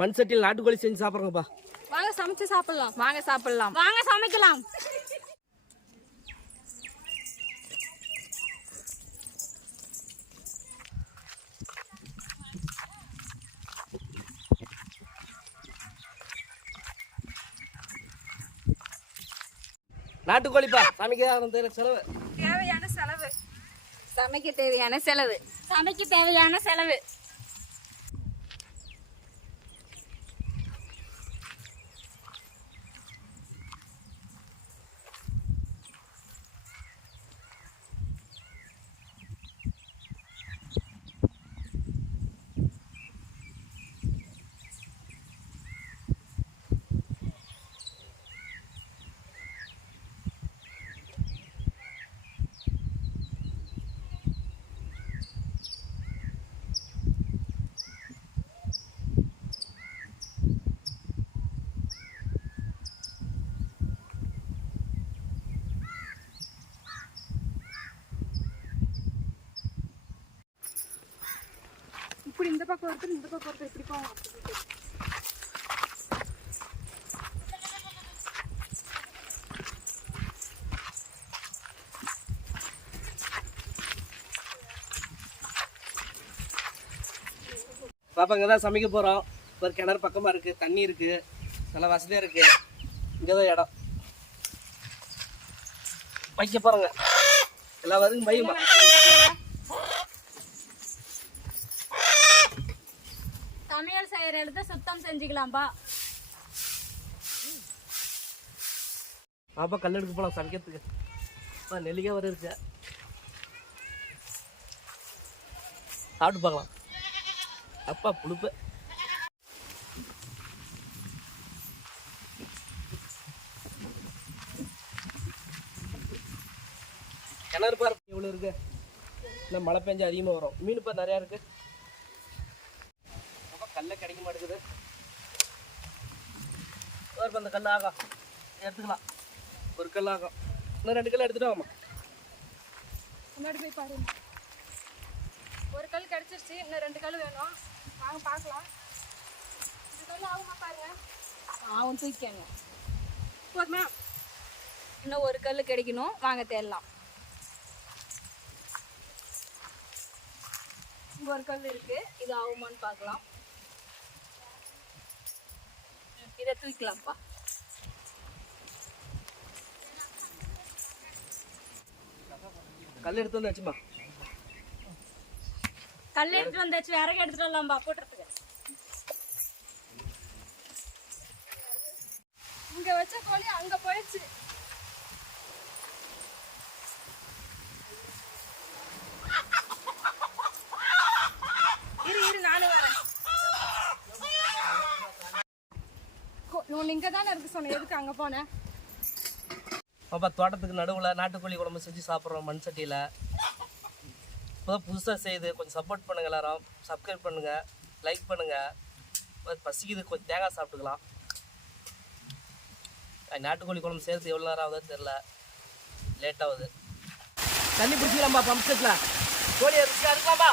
மண் சட்டியில் நாட்டுக்கோழி செஞ்சு சாப்பிட்றோங்கப்பா. வாங்க சமைச்சு சாப்பிடலாம். வாங்க சாப்பிடலாம். வாங்க சமைக்கலாம். நாட்டுக்கோழிப்பா சமைக்க செலவு தேவையான செலவு. சமைக்க தேவையான செலவு. சமைக்க தேவையான செலவு. இப்படி இந்த பக்கம் ஒருத்தர் இந்த பக்கம் ஒருத்தர் இப்படி போவோம். பாப்பா இங்கே தான் சமைக்க போகிறோம். ஒரு கிணறு பக்கமாக இருக்குது, தண்ணி இருக்குது, நல்ல வசதியாக இருக்குது. இங்கே தான் இடம் வைக்க போகிறோங்க. எல்லா வரைக்கும் பையமா சமையல் செய்யற இடத்த சுத்தம் செஞ்சுக்கலாம்பா. பாப்பா கல் எடுக்க போகலாம் சமைக்கிறதுக்கு. நெல்லிக்காய் வர இருக்கு, சாப்பிட்டு பார்க்கலாம். அப்பா புழுப்பு கிணறு பாரு எவ்வளோ இருக்கு. இந்த மழை பெஞ்சு அதிகமாக வரும். மீன் பாரு நிறையா இருக்கு. அப்போ கல்ல கிடைக்க மாட்டேங்குது. ஒரு அந்த கல் ஆகும் எடுத்துக்கலாம். ஒரு கல் ஆகும். இன்னும் 2 கல் எடுத்துட்டு வாமா. முன்னாடி போய் பாருங்க. ஒரு கல் கிடைச்சிருச்சு, இன்னும் 2 கல் வேணும். வாங்க பார்க்கலாம். இந்த கல் ஆகுமா பாருங்க. ஆவும் தூக்கிக்கங்க. போதுமா? இன்னும் ஒரு கல் கிடைக்கணும். வாங்க தேடலாம். இங்க ஒரு கல் இருக்கு. இது ஆகுமான்னு பார்க்கலாம். இதை தூக்கலாம்ப்பா. கல் எடுத்து வந்து வச்சுமா. கல் எடுத்துட்டு வந்தாச்சு, விறகு எடுத்துட்டு வரலாம்பா போட்டுறதுக்கு. இங்க வச்ச கோழி அங்க போயிடுச்சு. இரு நானும் வரேன். இங்க தானே இருக்கு சொன்ன, எதுக்கு அங்க போனேன்? பாப்பா தோட்டத்துக்கு நடுவில் நாட்டுக்கோழி குழம்பு செஞ்சு சாப்பிட்றோம் மண் சட்டியில். இப்போதான் புதுசாக செய்யுது. கொஞ்சம் சப்போர்ட் பண்ணுங்கள் எல்லாரும். சப்ஸ்கிரைப் பண்ணுங்கள், லைக் பண்ணுங்கள். பசிக்குது, கொஞ்சம் தேங்காய் சாப்பிட்டுக்கலாம். நாட்டுக்கோழி குழம்பு சேர்த்து எவ்வளோ நேரம் ஆகுதுன்னு தெரில, லேட் ஆகுது. தண்ணி பிடிச்சிக்கலாம்பா பம்ப் செட்டில். கோழி அரிசியாக இருக்கலாம்பா.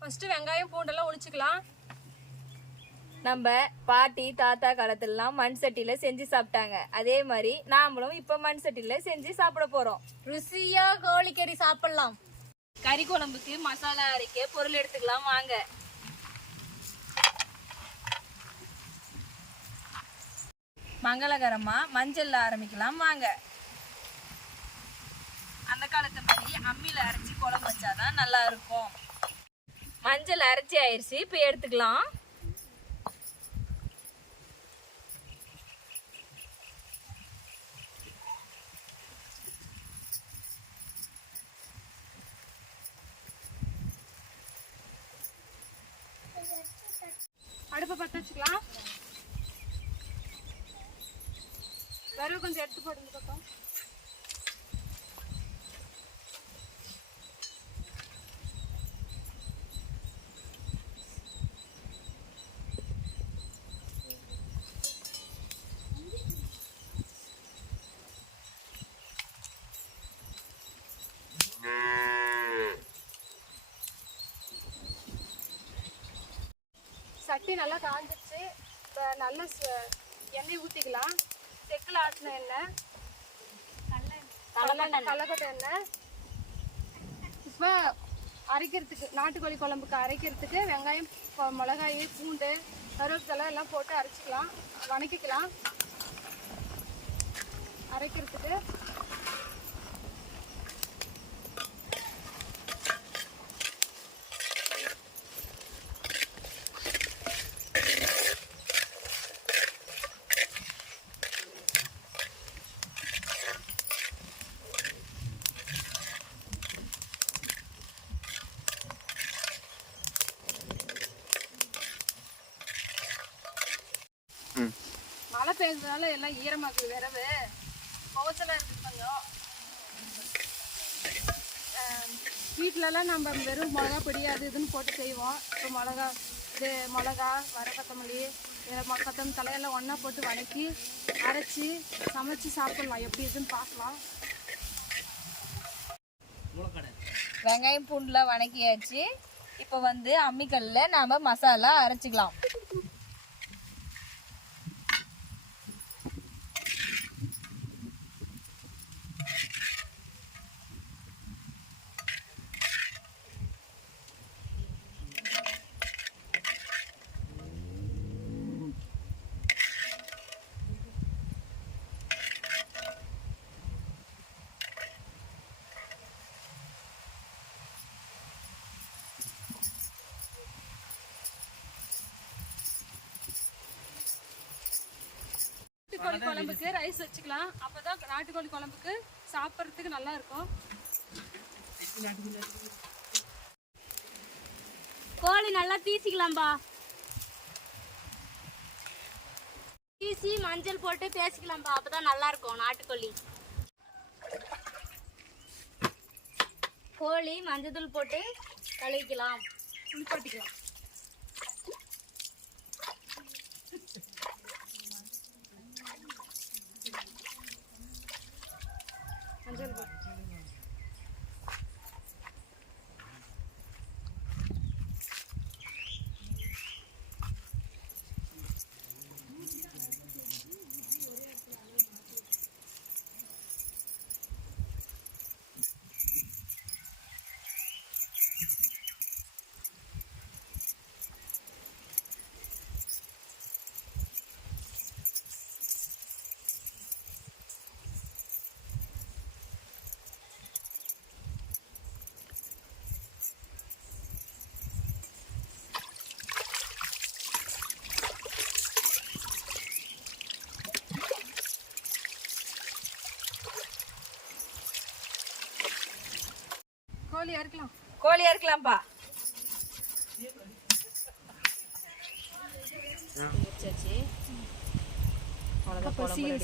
ஃபர்ஸ்ட் வெங்காயம் பூண்டெல்லாம் ஒளிச்சுக்கலாம். நம்ம பாட்டி தாத்தா காலத்துலலாம் மண் சட்டியில செஞ்சு சாப்பிட்டாங்க. அதே மாதிரி நாமளும் இப்ப மண் சட்டியில செஞ்சு சாப்பிட போறோம். ருசியா கோழிக்கறி சாப்பிடலாம். கறி குழம்புக்கு மசாலா அரைக்க பொருள் எடுத்துக்கலாம். வாங்க. மங்களகரமா மஞ்சள்ல ஆரம்பிக்கலாம். வாங்க. அந்த காலத்து மாதிரி அம்மியில அரைச்சி குழம்பு வச்சாதான் நல்லா இருக்கும். மஞ்சள் அரைச்சி ஆயிடுச்சு, இப்போ எடுத்துக்கலாம். அடுப்பை பற்ற வச்சுக்கலாம். விறகு கொஞ்சம் எடுத்து போடுங்க பக்கம். சட்டி நல்லா காஞ்சிருச்சு. இப்போ நல்ல எண்ணெய் ஊற்றிக்கலாம். செக்கில் ஆட்டின எண்ணெய், கடலக்கொட்டை எண்ணெய். இப்போ அரைக்கிறதுக்கு, நாட்டுக்கோழி குழம்புக்கு அரைக்கிறதுக்கு வெங்காயம், மிளகாய், பூண்டு, கருவேப்பிலை எல்லாம் போட்டு அரைச்சிக்கலாம், வணக்கிக்கலாம். அரைக்கிறதுக்கு மழை பெய்ஞ்சதுனால எல்லாம் ஈரமாக்குது, விரவு புகச்சலாக இருக்குது கொஞ்சம். வீட்டிலலாம் நம்ம வெறும் மிளகா பொடி அது இதுன்னு போட்டு செய்வோம். இப்போ மிளகா, வர கொத்தமல்லி, கொத்தமல்லி தலையெல்லாம் ஒன்றா போட்டு வதக்கி அரைச்சி சமைச்சு சாப்பிட்லாம். எப்படி இதுன்னு பார்க்கலாம். வெங்காயம் பூண்டுலாம் வணக்கியாச்சு. இப்போ வந்து அம்மிக்கல்ல நாம மசாலா அரைச்சிக்கலாம். நாட்டுக்கோழி குழம்புக்கு ரைஸ் வச்சுக்கலாம். அப்பதான் நாட்டுக்கோழி குழம்புக்கு சாப்பிட்றதுக்கு நல்லா இருக்கும். கோழி நல்லா பீசிக்கலாம்பா. பீசி மஞ்சள் போட்டு பேசிக்கலாம்பா. அப்பதான் நல்லா இருக்கும் நாட்டுக்கோழி. கோழி மஞ்சள் தூள் போட்டு கழுவிக்கலாம், குளிப்பாட்டிக்கலாம். மஞ்சள் போட்டு கோழியா இருக்கலாம். கோழியா இருக்கலாம்ப்பா.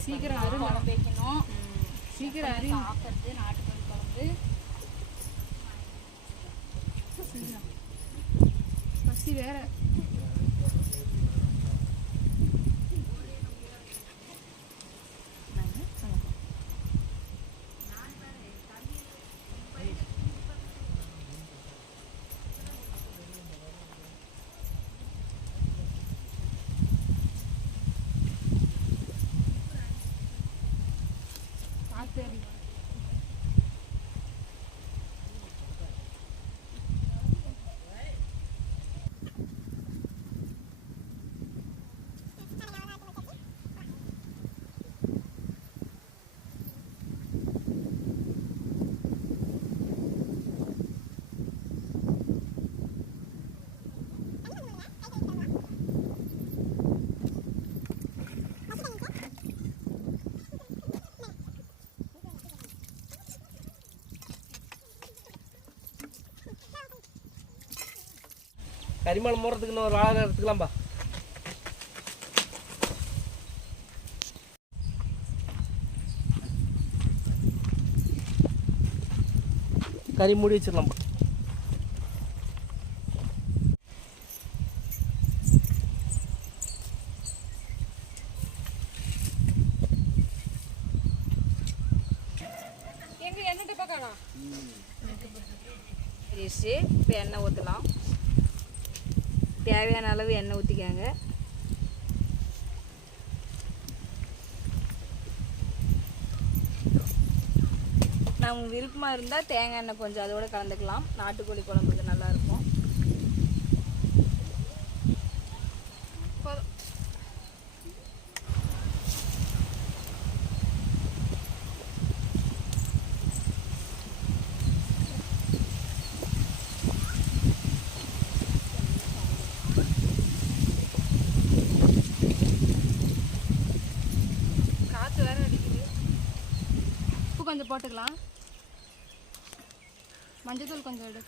சீக்கிரம் அரு குழம்பு வைக்கணும். சீக்கிரம் அரி சாப்பிட்றது நாட்டுக்கோழி குழம்பு. பசி வேற. சரி. கரிமால் மூடுறதுக்கு இன்னும் ஒரு வாழை எடுத்துக்கலாம்பா. கறி மூடி வச்சிடலாம்பா. எங்க எண்ணெய் பார்க்கலாம். இப்போ எண்ணெய் ஊற்றலாம். தேவையான அளவு எண்ணெய் ஊற்றிக்காங்க. நம்ம விருப்பமாக இருந்தால் தேங்காய் எண்ணெய் கொஞ்சம் அதோட கலந்துக்கலாம். நாட்டுக்கோழி குழம்புக்கு நல்லாயிருக்கும். காற்று வேற அடிக்குது. உப்பு கொஞ்சம் போட்டுக்கலாம். மஞ்சத்தூள் கொஞ்சம் எடு.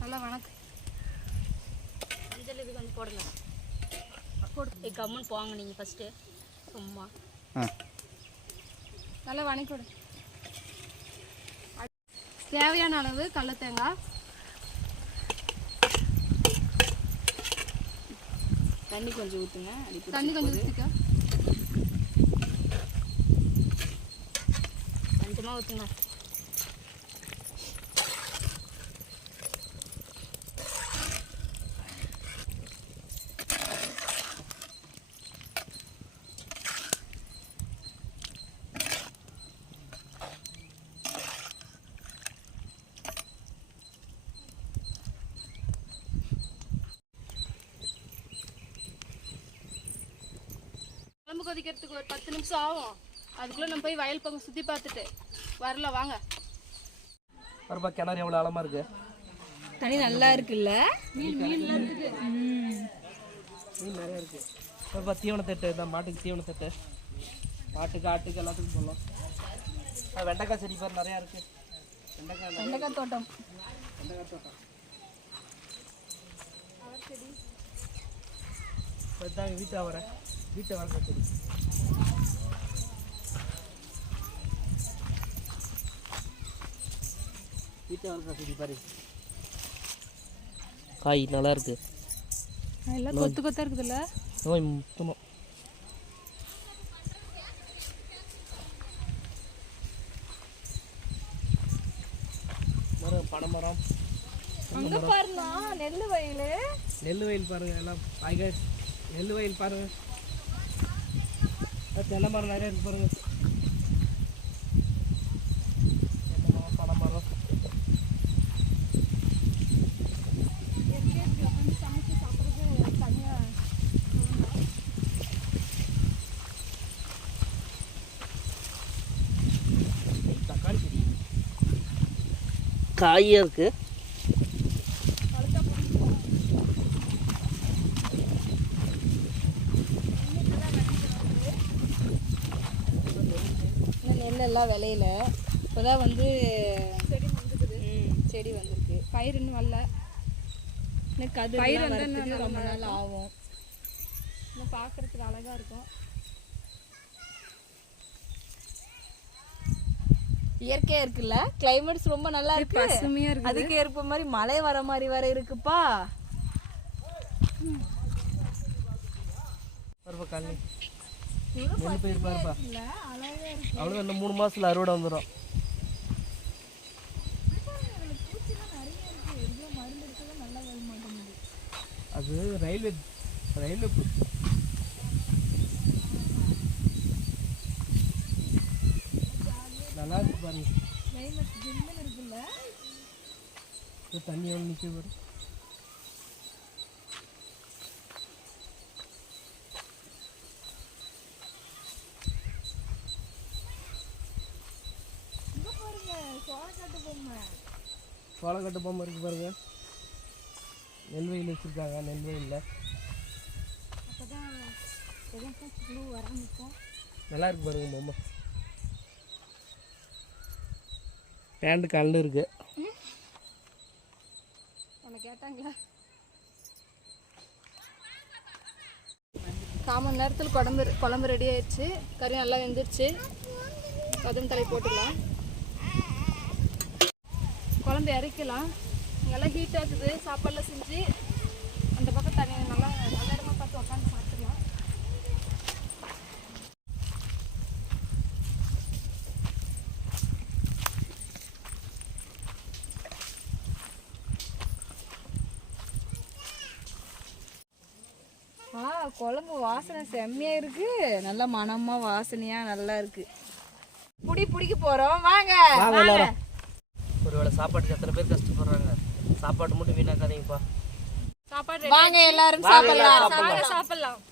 நல்லா வணக்கு. மஞ்சள் இது கொஞ்சம் போடுங்க. போடு கம்முன்னு போங்க நீங்கள் ஃபஸ்ட்டு. சும்மா நல்லா வணக்கி விடு. தேவையான அளவு கடல தேங்காய், தண்ணி கொஞ்சம் ஊற்றுங்க. தண்ணி கொஞ்சம் ஊற்றிக்க. கொஞ்சமாக ஊற்றுங்க. குழம்பு கொதிக்கிறதுக்கு ஒரு 10 நிமிஷம் ஆகும். அதுக்குள்ளே நம்ம போய் வயல் பக்கம் சுற்றி பார்த்துட்டு வரல வாங்க. பாருப்பா கிணறு எவ்வளோ ஆழமாக இருக்குது. தண்ணி நல்லா இருக்குல்ல. மீன்லாம் இருக்குது. மீன் நிறையா இருக்குது. பாருப்பா தீவனத்தட்டு தான், மாட்டுக்கு தீவனத்தட்டு, மாட்டுக்கு ஆட்டுக்கு எல்லாத்துக்கும் போடலாம். வெண்டைக்காய் செடி பாரு நிறையா இருக்குது. வெண்டைக்காய் தோட்டம். அதுதாங்க வீட்டை வர செடி. வீட்டை வளர்க்குற செடி பாரு. காய் நல்லா இருக்கு. எல்லாம் கொத்து கொத்தா இருக்குதுல்ல. நோய் முத்தணும். மரம், பனைமரம். அங்கே பாருங்க நெல் வயல். நெல் வயல் பாருங்க. எல்லாம் காய்கறி நெல் வயல் பாருங்க. தென்னை மரம் நிறைய இருக்கு பாருங்க. தென்னை மரம், பனை மரம். தக்காளி செடி காயாக இருக்கு. நெல்லெல்லாம் விளையில இப்போதான் வந்து செடி வந்திருக்கு. பயிர் இன்னும் வரல. பயிர் வந்து ரொம்ப நாள் ஆகும். இன்னும் பார்க்கறதுக்கு அழகா இருக்கும். இயற்கையா இருக்குல்ல. கிளைமேட்ஸ் ரொம்ப நல்லா இருக்கு. பசுமையா இருக்கு. அதுக்கு ஏற்ப மாதிரி மழை வர மாதிரி வர இருக்குப்பா. பாருப்பா நெல் பயிர் பாருப்பா. அவ்வளோ இன்னும் 3 மாசத்துல அறுவடை வந்துடும். அது ரயில்வே நல்லா இருக்கு பாருங்க. தண்ணி எவ்வளோ நிற்க பாரு. சோளக்காட்டு பொம்மை இருக்கு பாருங்க. நெல் வயல் வச்சுருக்காங்க. நெல் வயலில் நல்லா இருக்கு பாருங்க பொம்மை. பேண்டு கல் இருக்கு. உன்னை கேட்டாங்களா? 1/4 மணி நேரத்தில் குழம்பு ரெடி ஆயிடுச்சு. கறி நல்லா வெந்துருச்சு. கதம் தலை போட்டுக்கலாம். குழம்பு இறக்கலாம். நல்லா ஹீட் ஆகுது. சாப்பாடுலாம் செஞ்சு அந்த பக்கம் தண்ணி நல்லா நல்ல இடமா பார்த்து உட்காந்து சாப்பிட்டுக்கலாம். குழம்பு வாசனை செம்மையா இருக்கு, நல்ல மணமா வாசனையா நல்லா இருக்கு. பிடிக்க போறோம் வாங்க. வாங்க எல்லாரும். ஒருவேளை சாப்பாட்டுக்கு எத்தனை பேர் கஷ்டப்படுறாங்க, சாப்பாடு மட்டும் வீணாக்காதீங்கப்பா. சாப்பாடு வாங்க எல்லாரும் சாப்பிடலாம். சாப்பிடலாம்.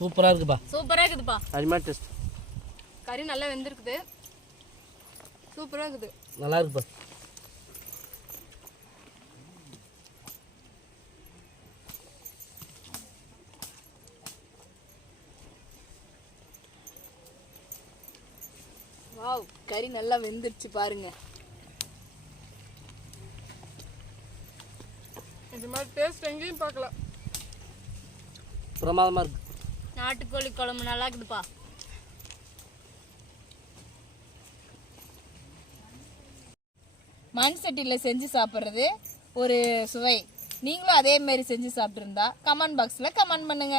சூப்பராக இருக்குப்பா, சூப்பரா இருக்குதுப்பா. அருமையான டேஸ்ட். கறி நல்லா வெந்திருக்குது, சூப்பரா இருக்குது. நல்லா இருக்குப்பா. வாவ், கறி நல்லா வெந்துருச்சு பாருங்க. இந்த மாதிரி டேஸ்ட் எங்கேயும் பார்க்கலாம். பிரமாதமாக இருக்கு. நாட்டுக்கோழி குழம்பு நல்லா இருக்குதுப்பா. மண் சட்டியில் செஞ்சு சாப்பிட்றது ஒரு சுவை. நீங்களும் அதே மாதிரி செஞ்சு சாப்பிட்ருந்தா கமெண்ட் பாக்ஸில் கமெண்ட் பண்ணுங்க.